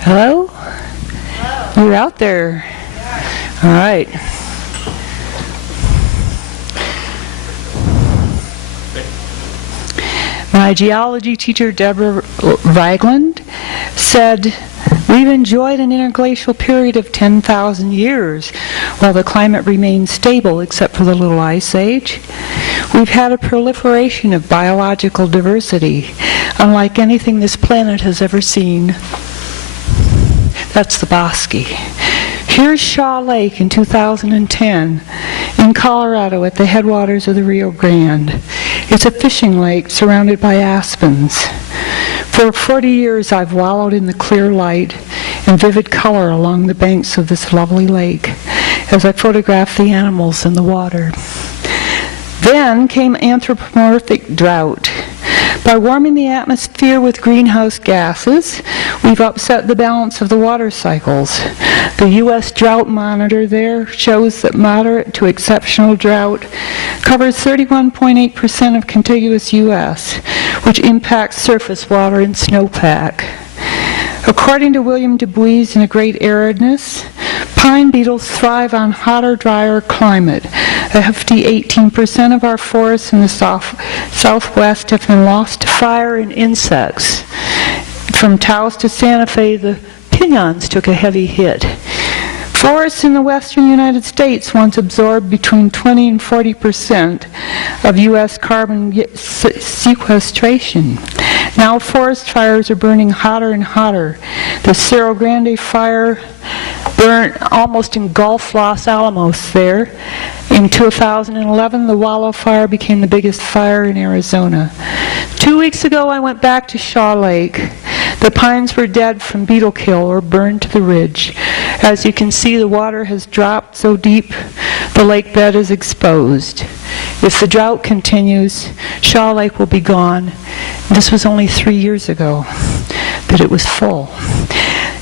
Hello? Hello. You're out there. Yeah. All right. My geology teacher, Deborah Ragland, said, "We've enjoyed an interglacial period of 10,000 years while the climate remained stable except for the Little Ice Age. We've had a proliferation of biological diversity, unlike anything this planet has ever seen." That's the Bosque. Here's Shaw Lake in 2010 in Colorado at the headwaters of the Rio Grande. It's a fishing lake surrounded by aspens. For 40 years I've wallowed in the clear light and vivid color along the banks of this lovely lake as I photograph the animals in the water. Then came anthropomorphic drought. By warming the atmosphere with greenhouse gases, we've upset the balance of the water cycles. The U.S. Drought Monitor there shows that moderate to exceptional drought covers 31.8% of contiguous U.S., which impacts surface water and snowpack. According to William Du Bois in A Great Aridness, pine beetles thrive on hotter, drier climate. A hefty 18% of our forests in the southwest have been lost to fire and insects. From Taos to Santa Fe, the piñons took a heavy hit. Forests in the western United States once absorbed between 20 and 40% of U.S. carbon sequestration. Now forest fires are burning hotter and hotter. The Cerro Grande fire burned almost engulfed Los Alamos there. In 2011, the Wallow Fire became the biggest fire in Arizona. 2 weeks ago, I went back to Shaw Lake. The pines were dead from beetle kill or burned to the ridge. As you can see, the water has dropped so deep the lake bed is exposed. If the drought continues, Shaw Lake will be gone. This was only 3 years ago that it was full.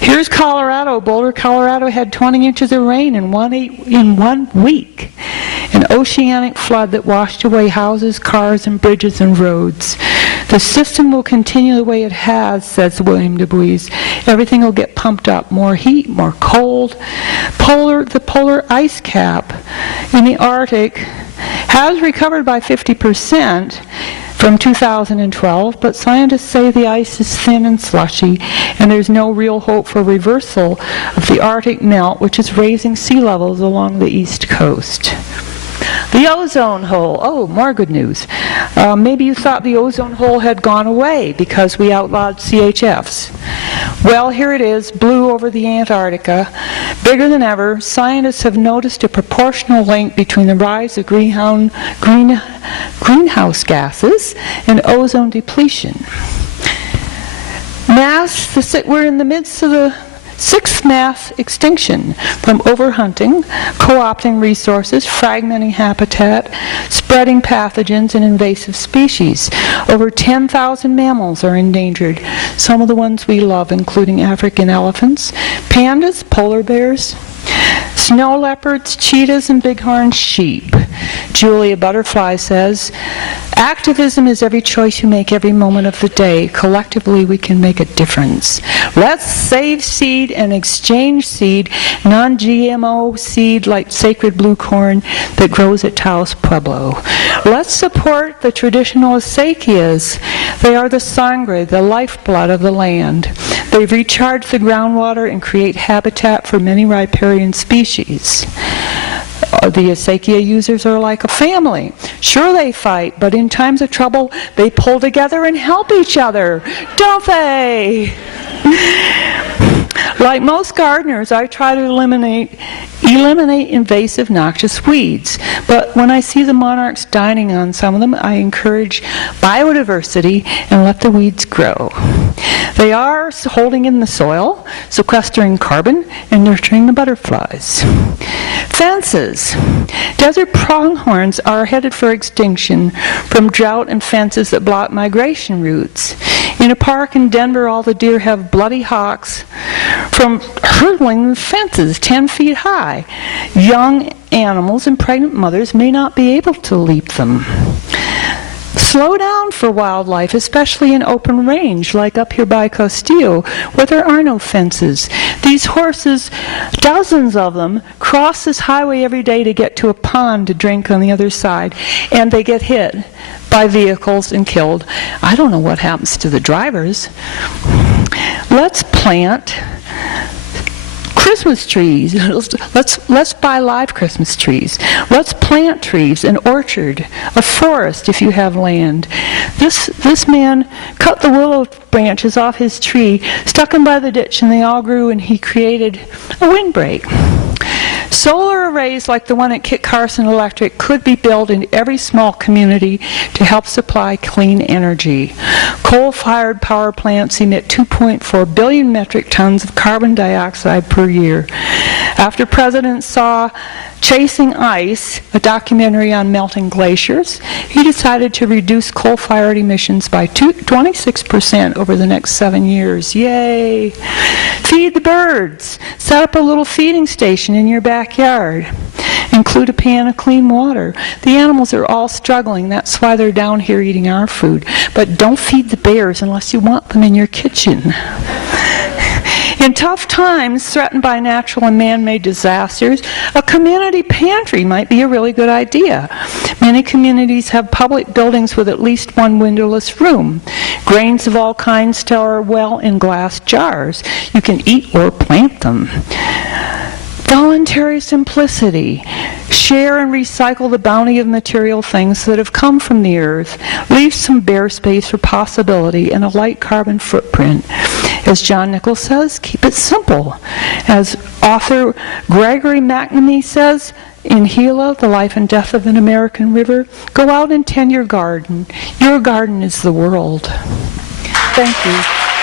Here's Colorado. Boulder, Colorado had 20 inches of rain in 1 week. An oceanic flood that washed away houses, cars, and bridges and roads. The system will continue the way it has, says William Du Bois. Everything will get pumped up. More heat, more cold. The polar ice cap in the Arctic has recovered by 50% from 2012, but scientists say the ice is thin and slushy, and there's no real hope for reversal of the Arctic melt, which is raising sea levels along the east coast. The ozone hole. Oh, more good news. Maybe you thought the ozone hole had gone away because we outlawed CHFs. Well, here it is, blue over the Antarctica. Bigger than ever, scientists have noticed a proportional link between the rise of greenhouse gases and ozone depletion. We're in the midst of the sixth mass extinction from overhunting, co-opting resources, fragmenting habitat, spreading pathogens and invasive species. Over 10,000 mammals are endangered, some of the ones we love, including African elephants, pandas, polar bears, snow leopards, cheetahs, and bighorn sheep. Julia Butterfly says, "Activism is every choice you make every moment of the day. Collectively, we can make a difference. Let's save seed and exchange seed, non-GMO seed like sacred blue corn that grows at Taos Pueblo. Let's support the traditional acequias. They are the sangre, the lifeblood of the land. They recharge the groundwater and create habitat for many riparian species. The acequia users are like a family. Sure, they fight, but in times of trouble, they pull together and help each other, don't they?" Like most gardeners, I try to eliminate invasive noxious weeds. But when I see the monarchs dining on some of them, I encourage biodiversity and let the weeds grow. They are holding in the soil, sequestering carbon, and nurturing the butterflies. Fences. Desert pronghorns are headed for extinction from drought and fences that block migration routes. In a park in Denver, all the deer have bloody hocks from hurdling the fences 10 feet high. Young animals and pregnant mothers may not be able to leap them. Slow down for wildlife, especially in open range, like up here by Castillo, where there are no fences. These horses, dozens of them, cross this highway every day to get to a pond to drink on the other side, and they get hit by vehicles and killed. I don't know what happens to the drivers. Let's plant Christmas trees. Let's buy live Christmas trees. Let's plant trees, an orchard, a forest if you have land. This man cut the willow branches off his tree, stuck them by the ditch, and they all grew, and he created a windbreak. Solar arrays like the one at Kit Carson Electric could be built in every small community to help supply clean energy. Coal-fired power plants emit 2.4 billion metric tons of carbon dioxide per year. After presidents saw Chasing Ice, a documentary on melting glaciers, he decided to reduce coal-fired emissions by 26% over the next 7 years. Yay! Feed the birds. Set up a little feeding station in your backyard. Include a pan of clean water. The animals are all struggling. That's why they're down here eating our food. But don't feed the bears unless you want them in your kitchen. In tough times threatened by natural and man-made disasters, a community pantry might be a really good idea. Many communities have public buildings with at least one windowless room. Grains of all kinds store well in glass jars. You can eat or plant them. Voluntary simplicity. Share and recycle the bounty of material things that have come from the earth. Leave some bare space for possibility and a light carbon footprint. As John Nichols says, keep it simple. As author Gregory McNamee says in Gila, The Life and Death of an American River, go out and tend your garden. Your garden is the world. Thank you.